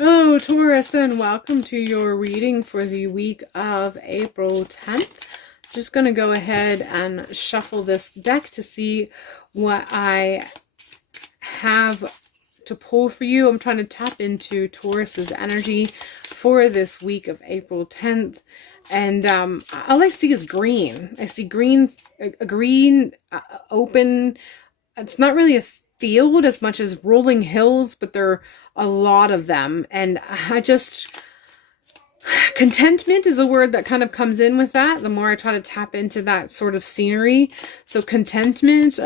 Hello, Taurus, and welcome to your reading for the week of April 10th. Just going to go ahead and shuffle this deck to see what I have to pull for you. I'm trying to tap into Taurus's energy for this week of April 10th. And all I see is green. I see green, open. It's not really a field as much as rolling hills, but there are a lot of them. And contentment is a word that kind of comes in with that the more I try to tap into that sort of scenery. So contentment,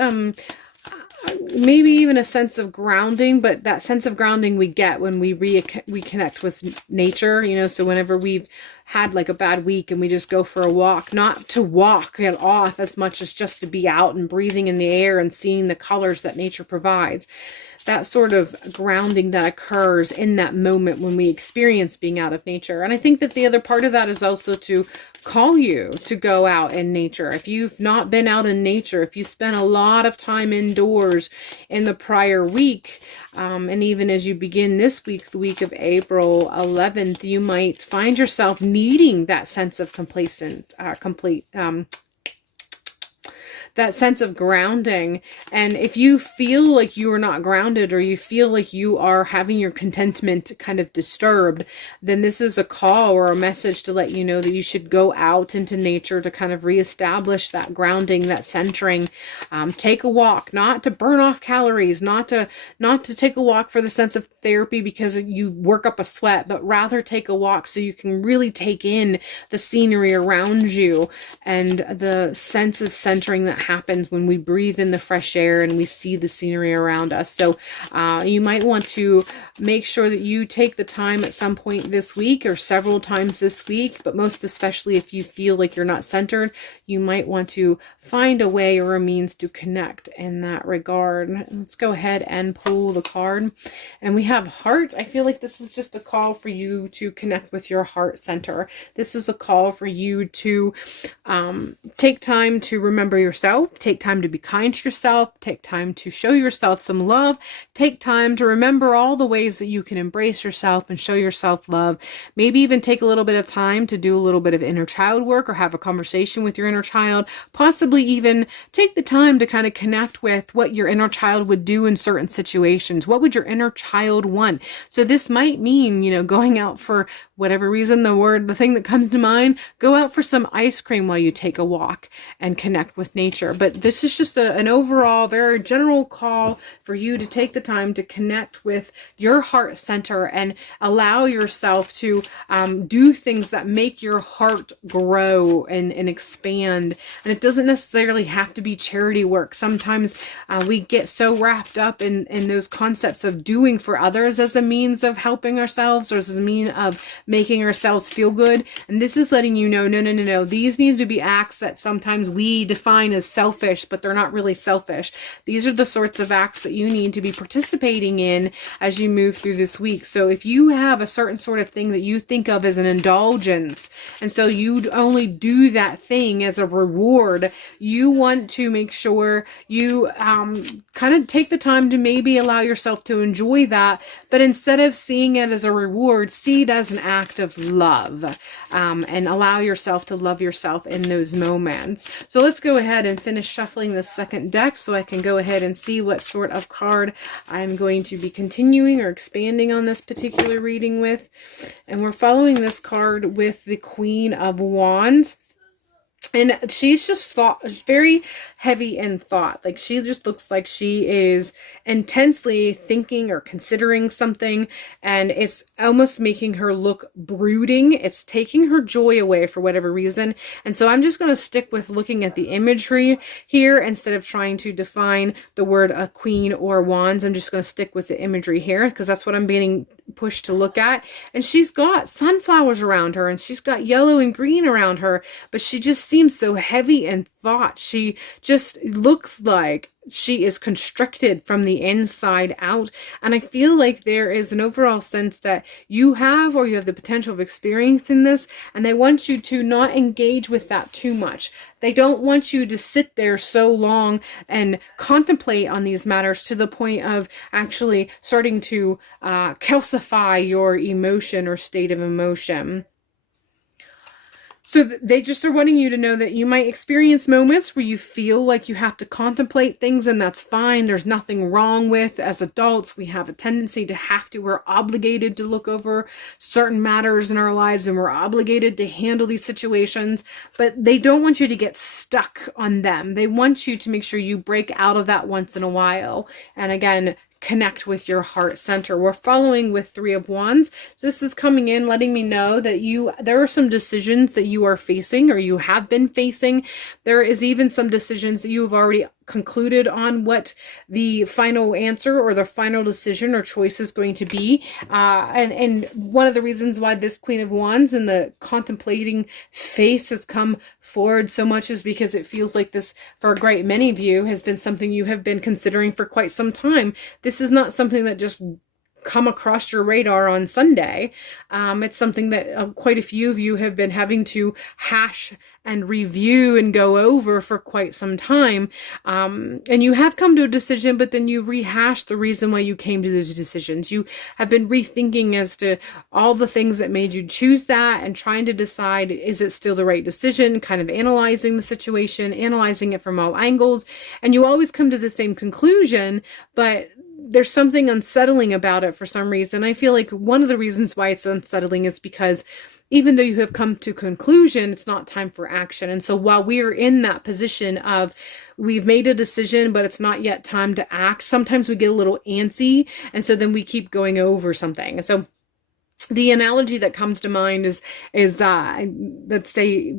maybe even a sense of grounding, but that sense of grounding we get when we reconnect with nature, you know. So whenever we've had like a bad week and we just go for a walk, not to walk it off as much as just to be out and breathing in the air and seeing the colors that nature provides. That sort of grounding that occurs in that moment when we experience being out of nature. And I think that the other part of that is also to call you to go out in nature. If you've not been out in nature, if you spent a lot of time indoors in the prior week, and even as you begin this week, the week of April 11th, you might find yourself needing that sense of that sense of grounding. And if you feel like you are not grounded, or you feel like you are having your contentment kind of disturbed, then this is a call or a message to let you know that you should go out into nature to kind of reestablish that grounding, that centering. Take a walk, not to burn off calories, not to take a walk for the sense of therapy because you work up a sweat, but rather take a walk so you can really take in the scenery around you and the sense of centering that happens when we breathe in the fresh air and we see the scenery around us. So you might want to make sure that you take the time at some point this week or several times this week, but most especially if you feel like you're not centered, you might want to find a way or a means to connect in that regard. Let's go ahead and pull the card. And we have heart. I feel like this is just a call for you to connect with your heart center. This is a call for you to take time to remember yourself. Take time to be kind to yourself. Take time to show yourself some love. Take time to remember all the ways that you can embrace yourself and show yourself love. Maybe even take a little bit of time to do a little bit of inner child work or have a conversation with your inner child. Possibly even take the time to kind of connect with what your inner child would do in certain situations. What would your inner child want? So this might mean, you know, going out for whatever reason, the thing that comes to mind, go out for some ice cream while you take a walk and connect with nature. But this is just an overall very general call for you to take the time to connect with your heart center and allow yourself to do things that make your heart grow and expand. And it doesn't necessarily have to be charity work. Sometimes we get so wrapped up in those concepts of doing for others as a means of helping ourselves or as a means of making ourselves feel good. And this is letting you know, no. These need to be acts that sometimes we define as selfish, but they're not really selfish. These are the sorts of acts that you need to be participating in as you move through this week. So if you have a certain sort of thing that you think of as an indulgence, and so you only do that thing as a reward, you want to make sure you kind of take the time to maybe allow yourself to enjoy that, but instead of seeing it as a reward, see it as an act of love, and allow yourself to love yourself in those moments. So let's go ahead and finish shuffling the second deck so I can go ahead and see what sort of card I'm going to be continuing or expanding on this particular reading with. And we're following this card with the Queen of Wands. And she's just very heavy in thought. Like she just looks like she is intensely thinking or considering something. And it's almost making her look brooding. It's taking her joy away for whatever reason. And so I'm just going to stick with looking at the imagery here instead of trying to define the word a queen or wands. I'm just going to stick with the imagery here because that's what I'm being pushed to look at. And she's got sunflowers around her and she's got yellow and green around her. But she just seems so heavy in thought. She just looks like she is constricted from the inside out. And I feel like there is an overall sense that you have the potential of experiencing this, and they want you to not engage with that too much. They don't want you to sit there so long and contemplate on these matters to the point of actually starting to calcify your emotion or state of emotion. So they just are wanting you to know that you might experience moments where you feel like you have to contemplate things, and that's fine. There's nothing wrong with, as adults, we have a tendency to we're obligated to look over certain matters in our lives, and we're obligated to handle these situations, but they don't want you to get stuck on them. They want you to make sure you break out of that once in a while. And again, connect with your heart center. We're following with 3 of Wands. So this is coming in, letting me know that there are some decisions that you are facing, or you have been facing. There is even some decisions that you have already concluded on what the final answer or the final decision or choice is going to be. And one of the reasons why this Queen of Wands in the contemplating face has come forward so much is because it feels like this, for a great many of you, has been something you have been considering for quite some time. This is not something that just come across your radar on Sunday. It's something that quite a few of you have been having to hash and review and go over for quite some time. And you have come to a decision, but then you rehash the reason why you came to those decisions. You have been rethinking as to all the things that made you choose that, and trying to decide, is it still the right decision? Kind of analyzing the situation, analyzing it from all angles. And you always come to the same conclusion, but there's something unsettling about it for some reason. I feel like one of the reasons why it's unsettling is because even though you have come to conclusion, it's not time for action. And so while we are in that position of we've made a decision, but it's not yet time to act, sometimes we get a little antsy. And so then we keep going over something. And so the analogy that comes to mind is let's say,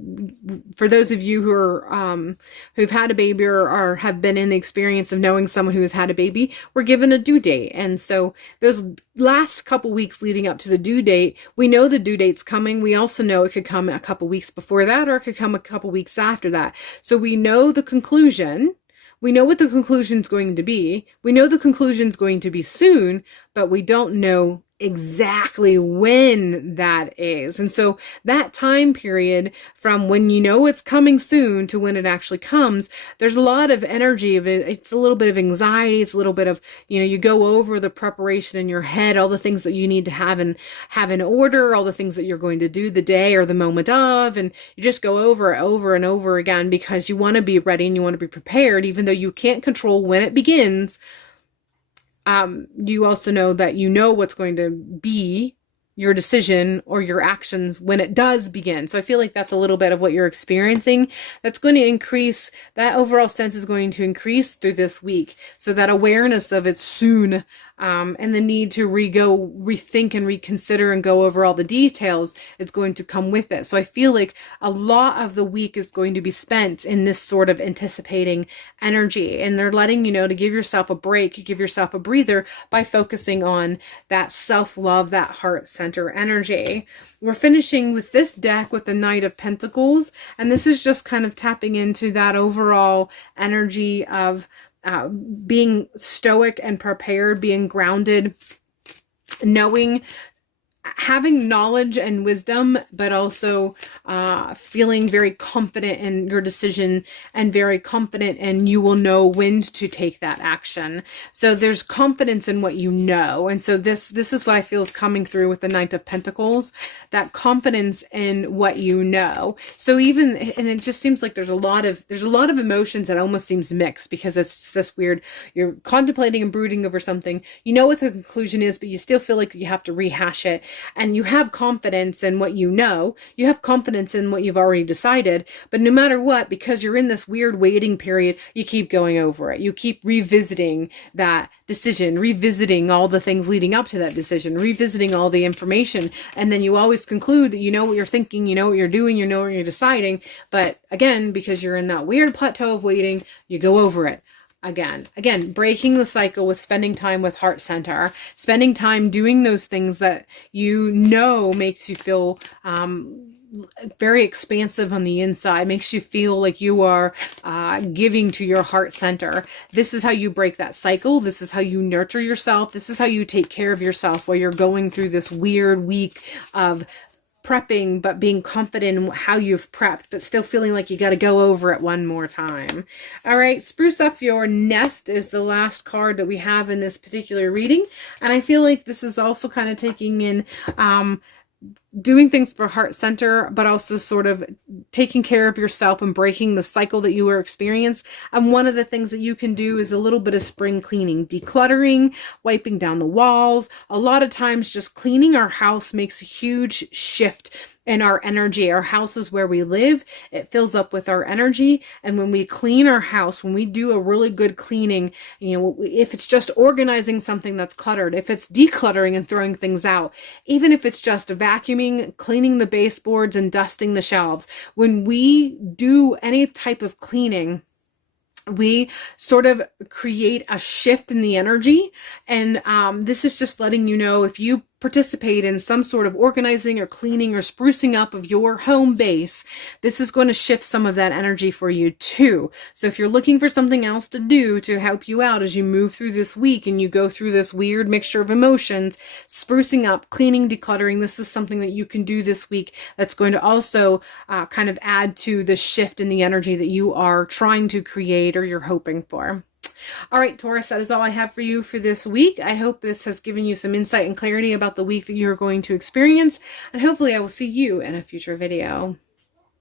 for those of you who are who've had a baby or have been in the experience of knowing someone who has had a baby, we're given a due date. And so those last couple weeks leading up to the due date, we know the due date's coming. We also know it could come a couple weeks before that, or it could come a couple weeks after that. So we know the conclusion. We know what the conclusion's going to be. We know the conclusion's going to be soon, but we don't know exactly when that is. And so that time period from when you know it's coming soon to when it actually comes, there's a lot of energy of it. It's a little bit of anxiety. It's a little bit of, you go over the preparation in your head, all the things that you need to have in order, all the things that you're going to do the day or the moment of, and you just go over and over again because you want to be ready and you want to be prepared, even though you can't control when it begins. You also know that you know what's going to be your decision or your actions when it does begin. So I feel like that's a little bit of what you're experiencing. That's going to increase, that overall sense is going to increase through this week. So that awareness of it soon, and the need to rethink and reconsider and go over all the details is going to come with it. So I feel like a lot of the week is going to be spent in this sort of anticipating energy. And they're letting you know to give yourself a break, give yourself a breather by focusing on that self-love, that heart center energy. We're finishing with this deck with the Knight of Pentacles. And this is just kind of tapping into that overall energy of being stoic and prepared, being grounded, knowing, having knowledge and wisdom, but also feeling very confident in your decision and very confident, and you will know when to take that action. So there's confidence in what you know. And so this is what I feel is coming through with the Knight of Pentacles, that confidence in what you know. So even, and it just seems like there's a lot of emotions that almost seems mixed, because it's just this weird, you're contemplating and brooding over something, you know what the conclusion is, but you still feel like you have to rehash it. And you have confidence in what you know, you have confidence in what you've already decided, but no matter what, because you're in this weird waiting period, you keep going over it. You keep revisiting that decision, revisiting all the things leading up to that decision, revisiting all the information. And then you always conclude that you know what you're thinking, you know what you're doing, you know what you're deciding. But again, because you're in that weird plateau of waiting, you go over it. Again, breaking the cycle with spending time with heart center, spending time doing those things that you know makes you feel very expansive on the inside, makes you feel like you are giving to your heart center. This is how you break that cycle. This is how you nurture yourself. This is how you take care of yourself while you're going through this weird week of prepping, but being confident in how you've prepped, but still feeling like you got to go over it one more time. All right, spruce up your nest is the last card that we have in this particular reading. And I feel like this is also kind of taking in doing things for heart center, but also sort of taking care of yourself and breaking the cycle that you were experiencing. And one of the things that you can do is a little bit of spring cleaning, decluttering, wiping down the walls. A lot of times just cleaning our house makes a huge shift in our energy. Our house is where we live. It fills up with our energy. And when we clean our house, when we do a really good cleaning, you know, if it's just organizing something that's cluttered, if it's decluttering and throwing things out, even if it's just vacuuming, cleaning the baseboards and dusting the shelves, when we do any type of cleaning, we sort of create a shift in the energy. And this is just letting you know, if you participate in some sort of organizing or cleaning or sprucing up of your home base, this is going to shift some of that energy for you too. So if you're looking for something else to do to help you out as you move through this week and you go through this weird mixture of emotions, sprucing up, cleaning, decluttering, this is something that you can do this week that's going to also kind of add to the shift in the energy that you are trying to create or you're hoping for. All right, Taurus, that is all I have for you for this week. I hope this has given you some insight and clarity about the week that you're going to experience, and hopefully I will see you in a future video.